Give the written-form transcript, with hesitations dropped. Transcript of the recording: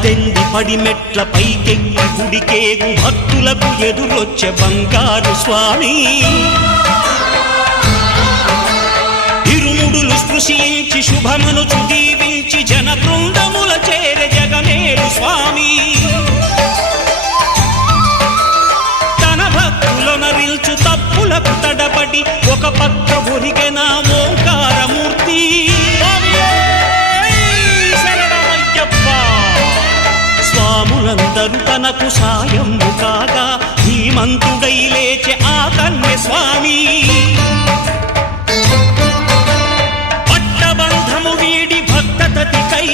పద్దెంది పడిమెట్ల పైకెక్కి గుడికేగు భక్తులకు ఎదురొచ్చే బంగారు స్వామి ఇరుముడులు స్పృశించి శుభమును దీవించి జన బృందముల చేర జగమేలు స్వామి తన భక్తులొనరిల్చు తప్పులకు తడబడి ఒక పక్క ఒరిగెన ఓంకారమూర్తి స్వాములందరూ తనకు సాయము కాగా ధీమంతుడై లేచె ఆ కన్య స్వామి పట్టబంధము వీడి భక్తతతికై